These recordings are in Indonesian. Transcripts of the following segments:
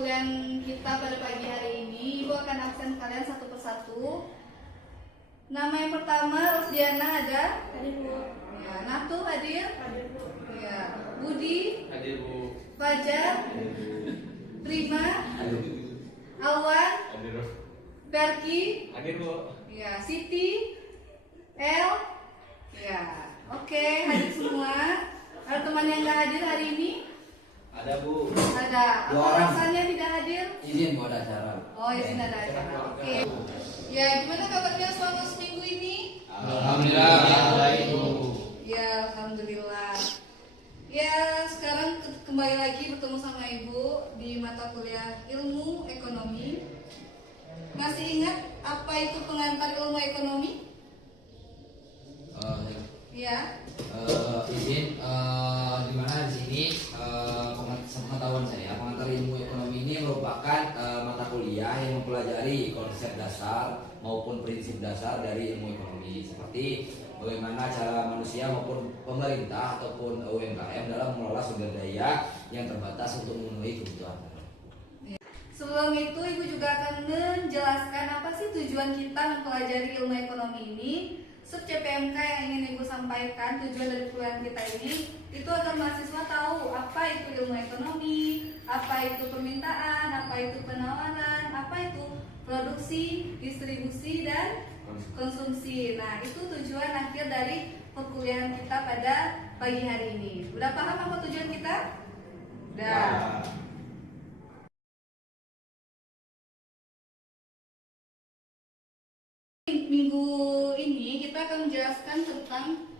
perkuliahan kita pada pagi hari ini. Ibu akan absen kalian satu persatu. Nama yang pertama Rosdiana ada? Hadir, Bu. Ya, Natu hadir? Hadir, Bu. Ya, Budi? Hadir, Bu. Fajar? Hadir, Bu. Prima? Hadir. Alwan? Hadir. Perki? Hadir, Bu. Ya, Siti? El? Ya, oke, hadir semua. Ada teman yang nggak hadir hari ini? Ada, Bu. Ada. Apa Dua orang. alasannya tidak hadir? Izin buat acara. Oh, izin ada acara. Oke. Ya, gimana kabarnya selama seminggu ini? Alhamdulillah. Baik, Bu. Ya, alhamdulillah. Ya, sekarang kembali lagi bertemu sama Ibu di mata kuliah Ilmu Ekonomi. Masih ingat apa itu pengantar ilmu ekonomi? Ya. Izin di mana di sini pengetahuan saya pengantar ilmu ekonomi ini merupakan mata kuliah yang mempelajari konsep dasar maupun prinsip dasar dari ilmu ekonomi seperti bagaimana cara manusia maupun pemerintah ataupun UMKM dalam mengelola sumber daya yang terbatas untuk memenuhi kebutuhan. Sebelum itu Ibu juga akan menjelaskan apa sih tujuan kita mempelajari ilmu ekonomi ini. Sub CPMK yang ingin Ibu sampaikan, tujuan dari kuliah kita ini itu agar mahasiswa tahu apa itu ilmu ekonomi, apa itu permintaan, apa itu penawaran, apa itu produksi, distribusi, dan konsumsi. Nah, itu tujuan akhir dari perkuliahan kita pada pagi hari ini. Udah paham apa tujuan kita? Udah. Minggu ini kita akan menjelaskan tentang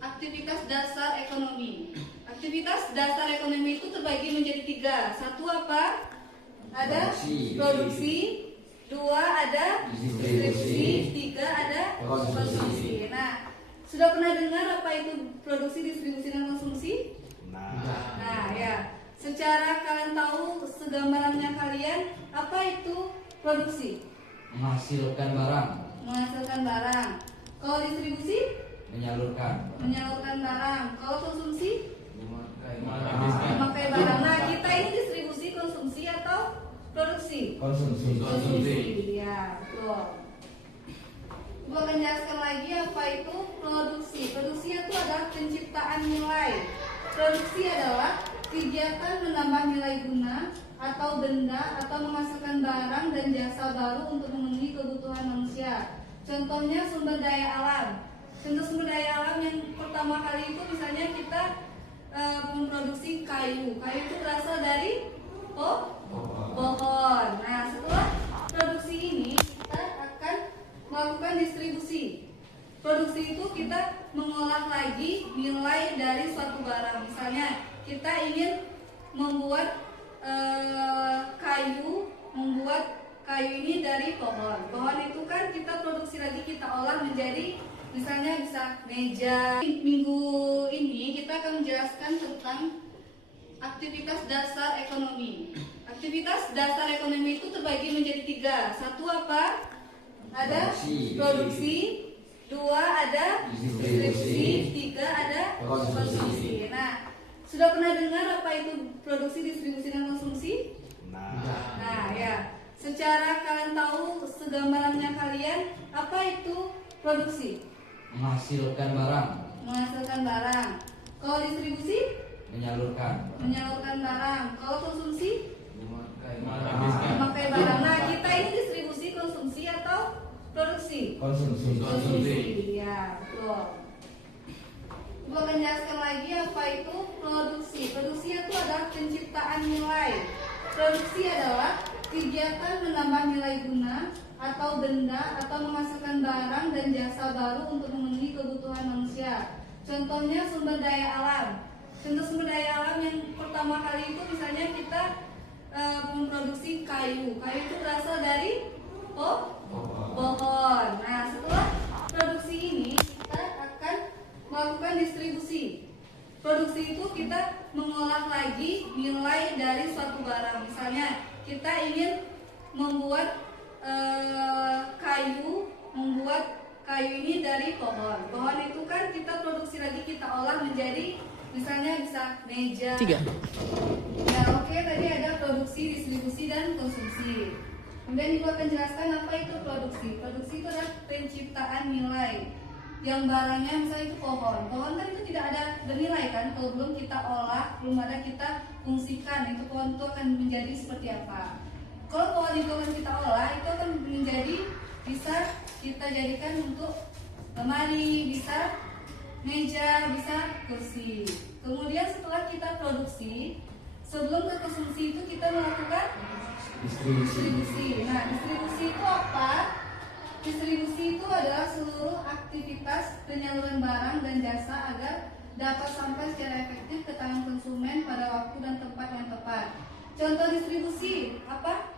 aktivitas dasar ekonomi. Aktivitas dasar ekonomi itu terbagi menjadi 3. Satu apa? Ada produksi. 2 ada distribusi. 3 ada konsumsi. Nah, sudah pernah dengar apa itu produksi, distribusi, dan konsumsi? Nah, ya. Secara kalian tahu segambarannya kalian apa itu produksi? Menghasilkan barang, Menghasilkan barang. Kalau distribusi? menyalurkan Barang. Kalau konsumsi? memakai Memakai barang. Nah, kita ini distribusi, konsumsi, atau produksi? konsumsi. Ya, betul. Ibu akan jelaskan lagi apa itu produksi. Produksi itu adalah penciptaan nilai. Produksi adalah kegiatan menambah nilai guna atau benda atau menghasilkan barang dan jasa baru untuk memenuhi kebutuhan manusia. Contohnya sumber daya alam. Contoh sumber daya alam yang pertama kali itu misalnya kita memproduksi kayu. Kayu itu berasal dari pohon. Nah, setelah produksi ini kita akan melakukan distribusi. Produksi itu kita mengolah lagi nilai dari suatu barang. Misalnya kita ingin membuat kayu ini dari pohon. Pohon itu kan kita produksi lagi, kita olah menjadi misalnya bisa meja. Minggu ini kita akan menjelaskan tentang aktivitas dasar ekonomi. Aktivitas dasar ekonomi itu terbagi menjadi 3. Satu apa? Ada produksi. 2 ada distribusi. 3 ada konsumsi. Nah, sudah pernah dengar apa itu produksi, distribusi, dan konsumsi? Nah, ya. Secara kalian tahu segambarannya kalian apa itu produksi? Menghasilkan barang, Kalau distribusi? menyalurkan Barang. Kalau konsumsi? memakai Barang. Nah, kita ini distribusi, konsumsi, atau produksi? konsumsi. Ya, betul. Ibu akan jelaskan lagi apa itu produksi. Produksi itu adalah penciptaan nilai. Produksi adalah kegiatan menambah nilai guna atau benda atau menghasilkan barang dan jasa baru untuk memenuhi kebutuhan manusia. Contohnya sumber daya alam. Contoh sumber daya alam yang pertama kali itu misalnya kita memproduksi kayu. Kayu itu berasal dari pohon. Nah, setelah produksi ini kita akan melakukan distribusi. Produksi itu kita mengolah lagi nilai dari suatu barang. Misalnya kita ingin membuat kayu ini dari pohon. Pohon itu kan kita produksi lagi, kita olah menjadi Misalnya bisa meja. 3. Ya oke, tadi ada produksi, distribusi, dan konsumsi. Kemudian Ibu akan jelaskan apa itu produksi. Produksi itu adalah penciptaan nilai. Yang barangnya misalnya itu pohon. Pohon kan itu tidak ada bernilai kan, kalau belum kita olah, belum ada kita fungsikan, itu pohon itu akan menjadi seperti apa. Kalau pohon itu akan kita olah, itu akan menjadi, bisa kita jadikan untuk lemari, bisa meja, bisa kursi. Kemudian setelah kita produksi, sebelum ke konsumsi itu kita melakukan distribusi. Nah, distribusi itu apa? Distribusi itu adalah seluruh aktivitas penyaluran barang dan jasa agar dapat sampai secara efektif ke tangan konsumen pada waktu dan tempat yang tepat. Contoh distribusi apa?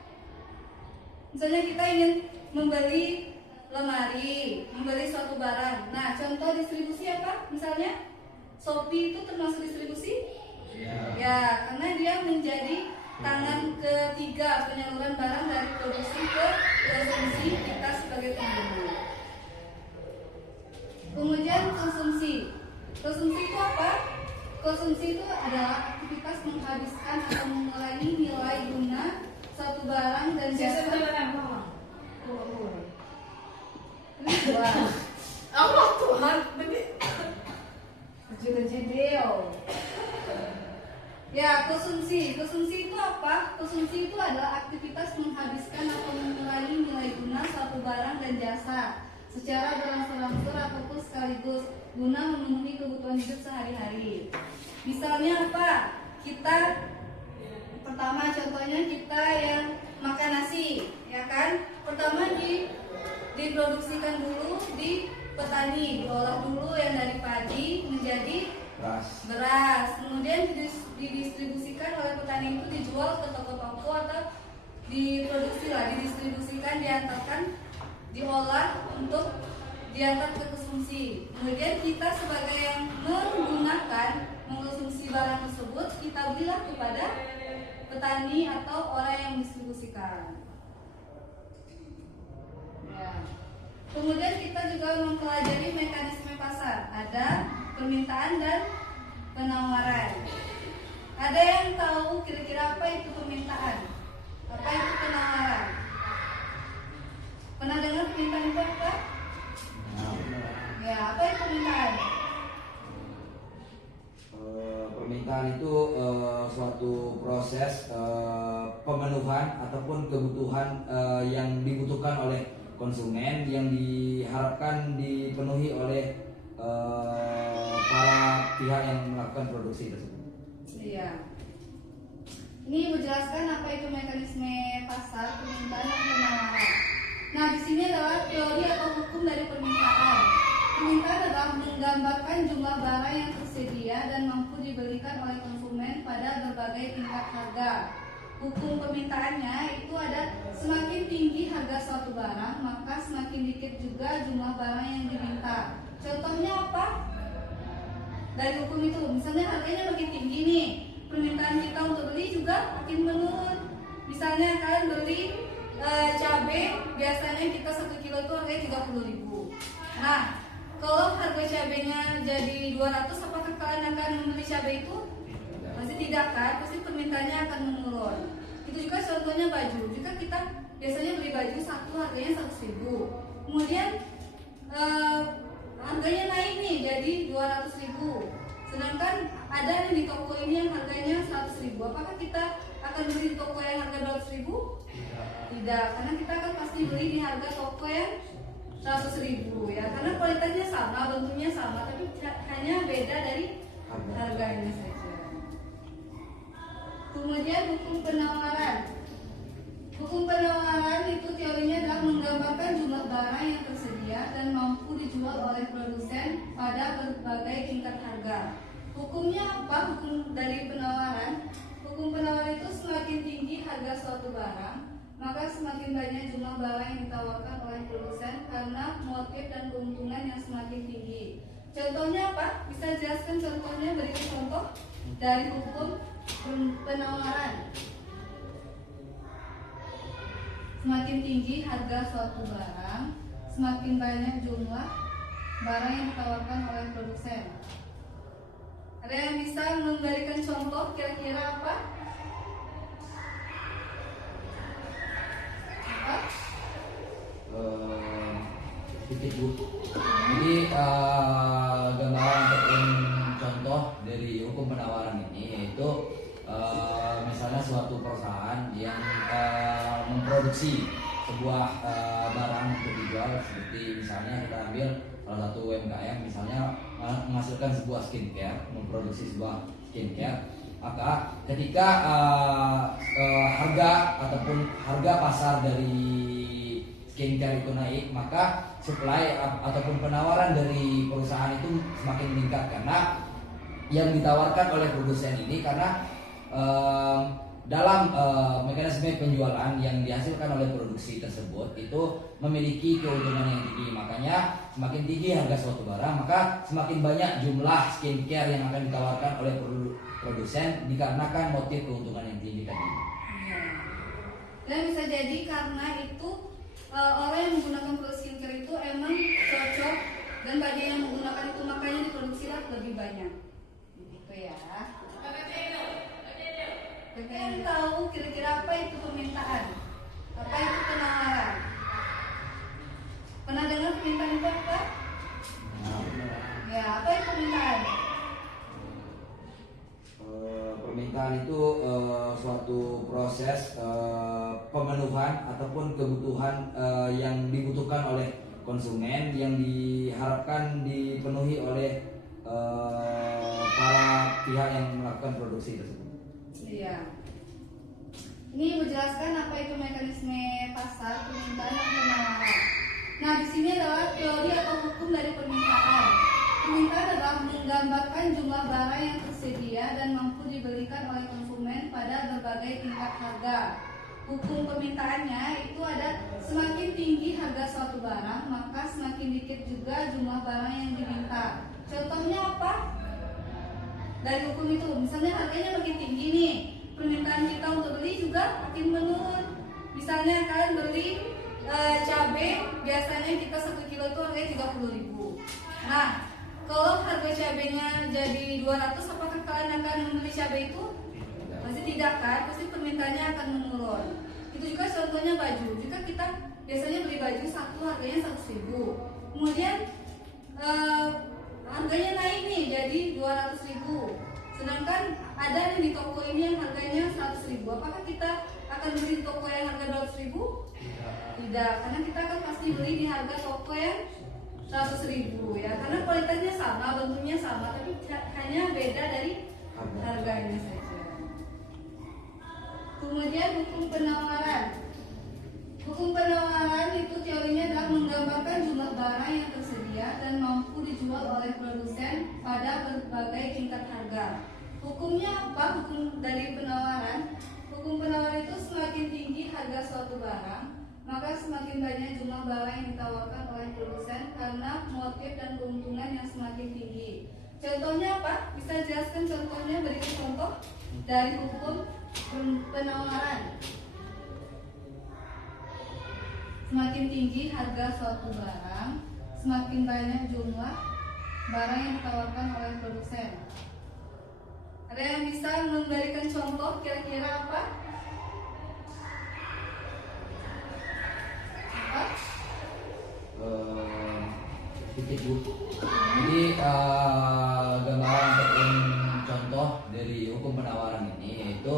Misalnya kita ingin membeli lemari, membeli suatu barang. Nah, contoh distribusi apa? Misalnya Shopee itu termasuk distribusi? Ya, karena dia menjadi tangan ketiga penyaluran barang dari produksi ke konsumsi kita sebagai pengguna. Kemudian konsumsi. Konsumsi itu apa? Konsumsi itu adalah aktivitas menghabiskan atau mengurangi nilai guna suatu barang dan jasa. Allah Tuhan, benih. Ya, konsumsi. Konsumsi itu apa? Konsumsi itu adalah aktivitas menghabiskan atau mengurangi nilai guna suatu barang dan jasa secara berangsur-angsur ataupun sekaligus guna memenuhi kebutuhan hidup sehari-hari. Misalnya apa? Kita pertama contohnya kita yang makan nasi, ya kan? Pertama diproduksikan dulu di petani, diolah dulu yang dari padi menjadi beras, kemudian didistribusikan oleh petani itu, dijual ke toko-toko atau didistribusikan, diantarkan, diolah untuk diantar ke konsumsi. Kemudian kita sebagai yang mengkonsumsi barang tersebut, kita belilah kepada petani atau orang yang distribusikan. Ya. Kemudian kita juga mempelajari mekanisme pasar. Ada permintaan dan penawaran. Ada yang tahu kira-kira apa itu permintaan? Apa itu penawaran? Pernah dengar permintaan itu apa? Ya, apa itu permintaan? Permintaan itu suatu proses pemenuhan ataupun kebutuhan yang dibutuhkan oleh konsumen yang diharapkan dipenuhi oleh para pihak yang melakukan produksi tersebut. Iya. Ini menjelaskan apa itu mekanisme pasar, permintaan dan penawaran. Nah, di sini adalah teori atau hukum dari permintaan. Permintaan adalah menggambarkan jumlah barang yang tersedia dan mampu dibelikan oleh konsumen pada berbagai tingkat harga. Hukum permintaannya itu ada, semakin tinggi harga suatu barang, maka semakin dikit juga jumlah barang yang diminta. Contohnya apa? Dari hukum itu, misalnya harganya makin tinggi nih, permintaan kita untuk beli juga makin menurun. Misalnya kalian beli cabai, biasanya kita 1 kilo itu harganya 30.000. Nah, kalau harga cabainya jadi 200, apakah kalian akan membeli cabai itu? Pasti tidak kan, pasti permintaannya akan menurun. Itu juga contohnya baju. Jika kita biasanya beli baju satu harganya 100.000, kemudian harganya naik nih jadi 200.000. Sedangkan ada nih di toko ini yang harganya 100.000. Apakah kita akan beli di toko yang harga 200.000? Tidak, karena kita akan pasti beli di harga toko yang 100.000 ya, karena kualitasnya sama, bentuknya sama, tapi hanya beda dari harganya saja. Kemudian hukum penawaran. Hukum penawaran itu teorinya adalah menggambarkan jumlah barang yang tersedia dan mampu dijual oleh produsen pada berbagai tingkat harga. Hukumnya apa? Hukum dari penawaran. Hukum penawaran itu semakin tinggi harga suatu barang, maka semakin banyak jumlah barang yang ditawarkan oleh produsen karena motif dan keuntungan yang semakin tinggi. Contohnya apa? Bisa jelaskan contohnya, berikan contoh dari hukum penawaran. Semakin tinggi harga suatu barang, semakin banyak jumlah barang yang ditawarkan oleh produsen. Ada yang bisa memberikan contoh kira-kira apa? Apa? Titik Bu. Jadi gambaran ataupun contoh dari hukum penawaran ini yaitu misalnya suatu perusahaan yang memproduksi sebuah barang untuk dijual, seperti misalnya kita ambil salah satu UMKM misalnya menghasilkan sebuah skincare, memproduksi sebuah skincare, maka ketika harga ataupun harga pasar dari skincare itu naik, maka supply ataupun penawaran dari perusahaan itu semakin meningkat karena yang ditawarkan oleh produsen ini, karena dalam mekanisme penjualan yang dihasilkan oleh produksi tersebut itu memiliki keuntungan yang tinggi. Makanya semakin tinggi harga suatu barang, maka semakin banyak jumlah skincare yang akan ditawarkan oleh produsen dikarenakan motif keuntungan yang tinggi tadi. Iya. Dan bisa jadi karena itu orang yang menggunakan produk skincare itu emang cocok dan banyak yang menggunakan itu, makanya diproduksilah lebih banyak. Begitu ya. Kalian tahu kira-kira apa itu permintaan? Apa itu penawaran? Pernah dengar permintaan itu apa? Ya, apa itu permintaan? Permintaan itu suatu proses pemenuhan ataupun kebutuhan yang dibutuhkan oleh konsumen yang diharapkan dipenuhi oleh para pihak yang melakukan produksi tersebut. Iya. Ini menjelaskan apa itu mekanisme pasar, permintaan dan penawaran. Nah, di sini adalah teori atau hukum dari permintaan. Permintaan adalah menggambarkan jumlah barang yang tersedia dan mampu dibelikan oleh konsumen pada berbagai tingkat harga. Hukum permintaannya itu ada semakin tinggi harga suatu barang, maka semakin dikit juga jumlah barang yang diminta. Contohnya apa? Dari hukum itu, misalnya harganya makin tinggi nih, permintaan kita untuk beli juga makin menurun. Misalnya kalian beli cabai, biasanya kita 1 kilo itu harganya 30.000. Nah, kalau harga cabainya jadi 200, apakah kalian akan membeli cabai itu? Pasti tidak kan, pasti permintaannya akan menurun. Itu juga contohnya baju. Jika kita biasanya beli baju satu harganya 100.000, kemudian harganya naik nih jadi 200.000. Sedangkan ada nih di toko ini yang harganya 100.000. Apakah kita akan beli di toko yang harga 200.000? Tidak, karena kita akan pasti beli di harga toko yang 100.000 ya. Karena kualitasnya sama, bentuknya sama, tapi hanya beda dari harganya saja. Kemudian hukum penawaran. Hukum penawaran itu teorinya adalah menggambarkan jumlah barang yang tersedia dan mampu dijual oleh produsen pada berbagai tingkat harga. Hukumnya apa? Hukum dari penawaran. Hukum penawaran itu semakin tinggi harga suatu barang, maka semakin banyak jumlah barang yang ditawarkan oleh produsen karena motif dan keuntungan yang semakin tinggi. Contohnya apa? Bisa jelaskan contohnya, berikan contoh dari hukum penawaran. Semakin tinggi harga suatu barang, semakin banyak jumlah barang yang ditawarkan oleh produsen. Ada yang bisa memberikan contoh kira-kira apa? Apa? Titik Bu. Jadi gambaran ataupun contoh dari hukum penawaran ini yaitu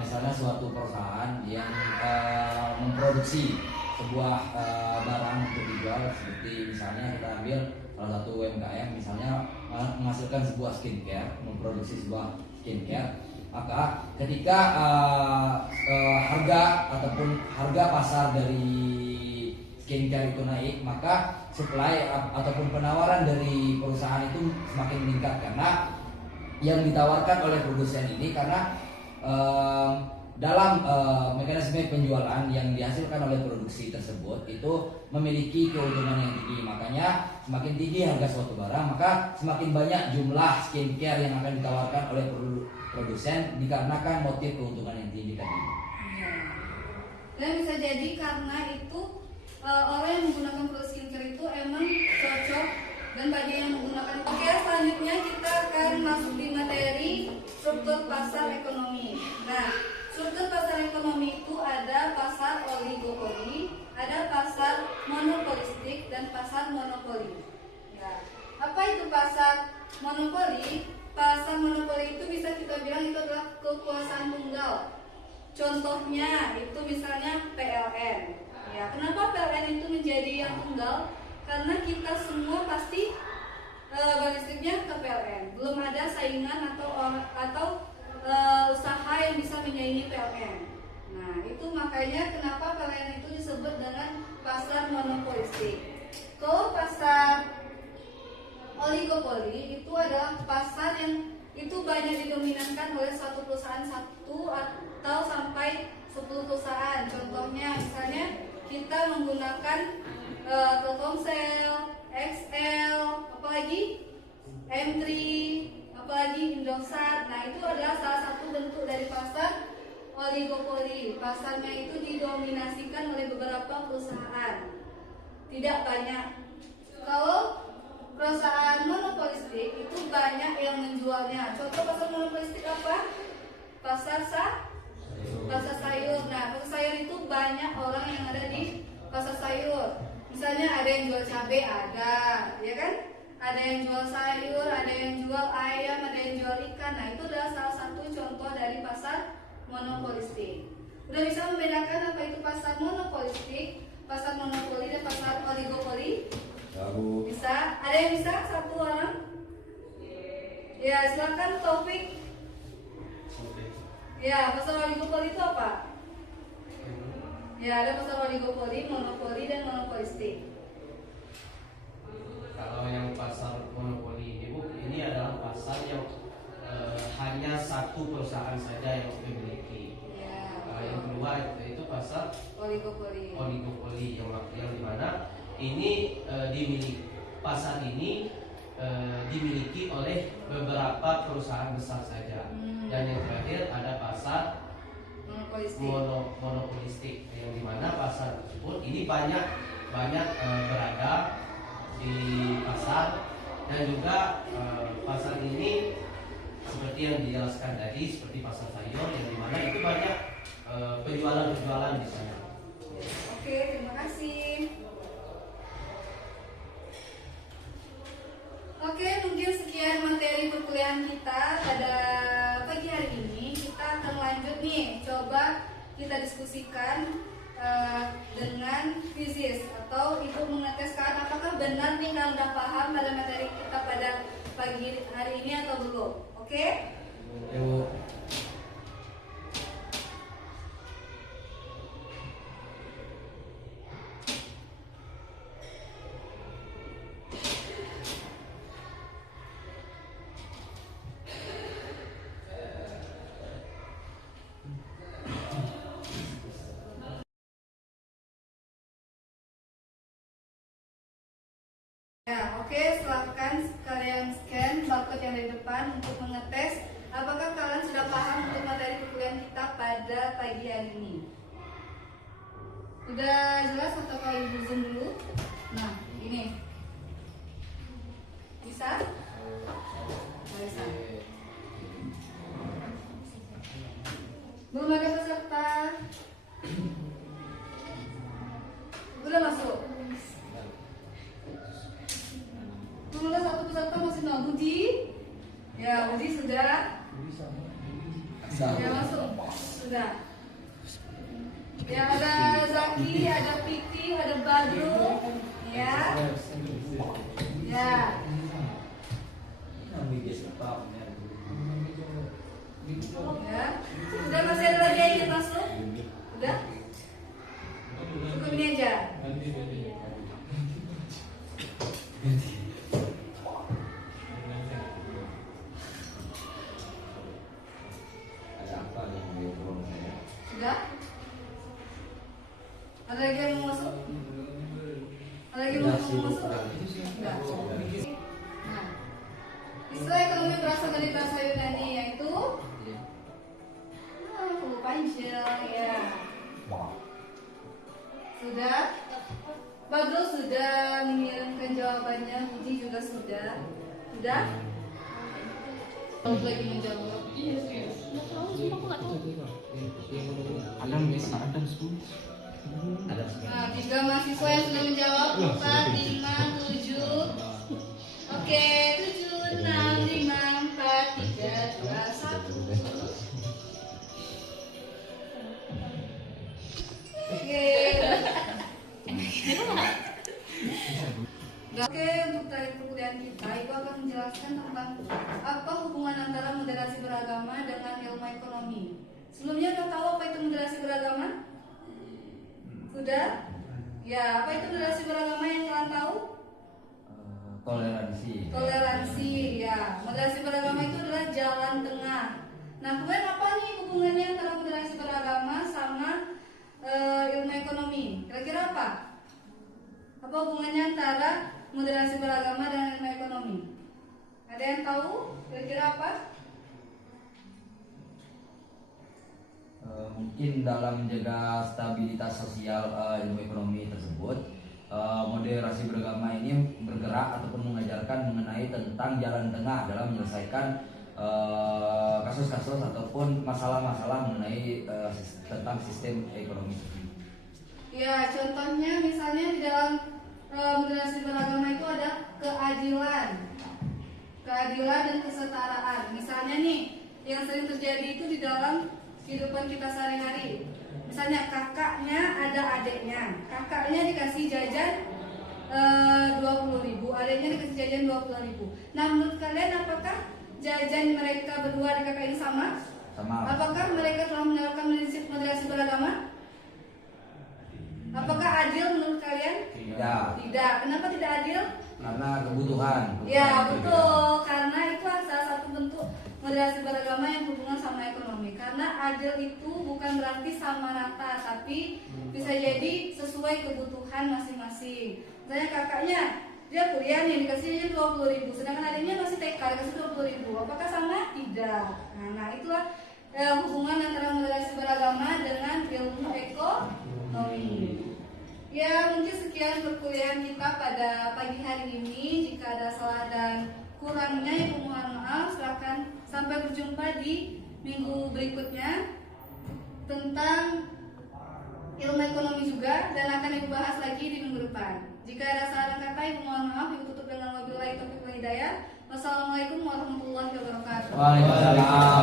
misalnya suatu perusahaan yang memproduksi sebuah barang untuk dijual, seperti misalnya kita ambil salah satu UMKM misalnya menghasilkan sebuah skincare, memproduksi sebuah skincare, maka ketika harga ataupun harga pasar dari skincare itu naik, maka supply ataupun penawaran dari perusahaan itu semakin meningkat karena yang ditawarkan oleh produsen ini, karena dalam mekanisme penjualan yang dihasilkan oleh produksi tersebut itu memiliki keuntungan yang tinggi. Makanya semakin tinggi harga suatu barang, maka semakin banyak jumlah skincare yang akan ditawarkan oleh produsen dikarenakan motif keuntungan yang tinggi tadi. Ya. Dan bisa jadi karena itu orang yang menggunakan produk skincare itu emang cocok dan bagi yang menggunakan. Oke, selanjutnya kita akan masuk di materi struktur pasar ekonomi. Nah, struktur pasar ekonomi itu ada pasar oligopoli, ada pasar monopolistik, dan pasar monopoli. Ya. Apa itu pasar monopoli? Pasar monopoli itu bisa kita bilang itu adalah kekuasaan tunggal. Contohnya itu misalnya PLN. Ya, kenapa PLN itu menjadi yang tunggal? Karena kita semua pasti balistriknya ke PLN. Belum ada saingan atau usaha yang bisa menyaingi PLN. Nah, itu makanya kenapa PLN itu disebut dengan pasar monopolistik. Kalau pasar oligopoli itu adalah pasar yang itu banyak didominankan oleh satu perusahaan atau sampai 10 perusahaan. Contohnya misalnya kita menggunakan Telkomsel, XL, apalagi M3, apalagi Indosat. Nah, itu adalah salah satu bentuk dari pasar oligopoli. Pasarnya itu didominasikan oleh beberapa perusahaan, tidak banyak. Kalau perusahaan monopolistik itu banyak yang menjualnya. Contoh pasar monopolistik apa? Pasar sayur. Nah, pasar sayur itu banyak orang yang ada di pasar sayur. Misalnya ada yang jual cabai, ada, ya kan? Ada yang jual sayur, ada yang jual ayam, ada yang jual ikan. Nah, itu adalah salah satu contoh dari pasar monopolistik. Udah bisa membedakan apa itu pasar monopolistik, pasar monopoli, dan pasar oligopoli? Bisa? Ada yang bisa? Satu orang? Ya, silakan Taufik. Ya, pasar oligopoli itu apa? Ya, ada pasar oligopoli, monopoli, dan monopolistik. Kalau yang pasar monopoli ini Bu, ini adalah pasar yang hanya satu perusahaan saja yang memiliki. Ya. Yang kedua itu pasar Oligopoli. yang dimana ini pasar ini dimiliki oleh beberapa perusahaan besar saja. Dan yang terakhir ada pasar monopolistik yang dimana pasar tersebut ini banyak berada di pasar, dan juga pasar ini seperti yang dijelaskan tadi, seperti pasar sayur yang dimana itu banyak penjualan di sana. Oke, terima kasih. Oke, mungkin sekian materi perkuliahan kita pada pagi hari ini. Kita akan lanjut nih, coba kita diskusikan dengan fisis atau ibu mengeteskan apakah benar nih kalian udah paham pada materi kita pada pagi hari ini atau belum. Oke? Yuk. Ya, oke, silakan kalian scan barcode yang ada di depan untuk mengetes apakah kalian sudah paham untuk materi perkuliahan kita pada pagi hari ini. Udah jelas atau kalau ibu zoom dulu? Nah, ini bisa? Nggak bisa. Belum ada peserta. Udah masuk. Belum ada satu peserta masih nol. Budi? Ya, Budi sudah. Ya, masuk. Sudah. Ya, ada Zaki, ada Piti, ada Badru. Ya. Ya. Ya. Sudah, masih ada lagi yang ingin masuk? Udah? Cukup ini aja. Sudah? Ada lagi yang mau masuk? Ada lagi yang mau masuk? Sudah. Nah, istilah ekonomi berasal dari bahasa Yunani yaitu panjel, ya. Sudah? Badrul sudah mengirimkan jawabannya, Budi juga sudah. Sudah? Kamu lagi menjawab. Iya, serius. Nggak tahu, sumpah aku nggak tahu. Nah, 3 mahasiswa yang sudah menjawab 4, 5, 7. Oke, 7, 6, 5, 4, 3, 2, 1. Oke. Oke, untuk topik perkuliahan kita itu akan menjelaskan tentang apa hubungan antara moderasi beragama dengan ilmu ekonomi. Sebelumnya udah tahu apa itu moderasi beragama? Sudah? Ya, apa itu moderasi beragama yang kalian tahu? Toleransi. Toleransi, ya. Moderasi beragama itu adalah jalan tengah. Nah, kemudian apa nih hubungannya antara moderasi beragama sama ilmu ekonomi? Kira-kira apa? Apa hubungannya antara moderasi beragama dan ilmu ekonomi? Ada yang tahu? Kira-kira apa? Mungkin dalam menjaga stabilitas sosial ilmu ekonomi tersebut, moderasi beragama ini bergerak ataupun mengajarkan mengenai tentang jalan tengah dalam menyelesaikan kasus-kasus ataupun masalah-masalah mengenai tentang sistem ekonomi. Ya, contohnya misalnya di dalam moderasi beragama itu ada keadilan dan kesetaraan. Misalnya nih, yang sering terjadi itu di dalam kehidupan kita sehari-hari. Misalnya kakaknya ada adiknya, kakaknya dikasih jajan 20.000, adiknya dikasih jajan 20.000. Nah, menurut kalian apakah jajan mereka berdua di kakak ini sama? Sama. Apakah mereka telah menerapkan prinsip moderasi beragama? Apakah adil menurut kalian? Tidak. Tidak. Kenapa tidak adil? Karena kebutuhan. Ya, betul. Karena itu salah satu bentuk moderasi beragama yang hubungan sama ekonomi. Karena adil itu bukan berarti sama rata, tapi bisa jadi sesuai kebutuhan masing-masing. Misalnya kakaknya dia kuliah nih dikasih 20.000, sedangkan adiknya masih TK dikasih 20.000. Apakah sama? Tidak. Nah itulah hubungan antara moderasi beragama dengan ilmu ekonomi. Ya, mungkin sekian perkuliahan kita pada pagi hari ini. Jika ada salah dan kurangnya, ibu mohon maaf. Silakan sampai berjumpa di minggu berikutnya tentang ilmu ekonomi juga, dan akan ibu bahas lagi di minggu depan. Jika ada salah dan kata, ibu mohon maaf. Ibu tutup dengan wabillahi taufiq wal hidayah. Wassalamualaikum warahmatullahi wabarakatuh. Waalaikumsalam.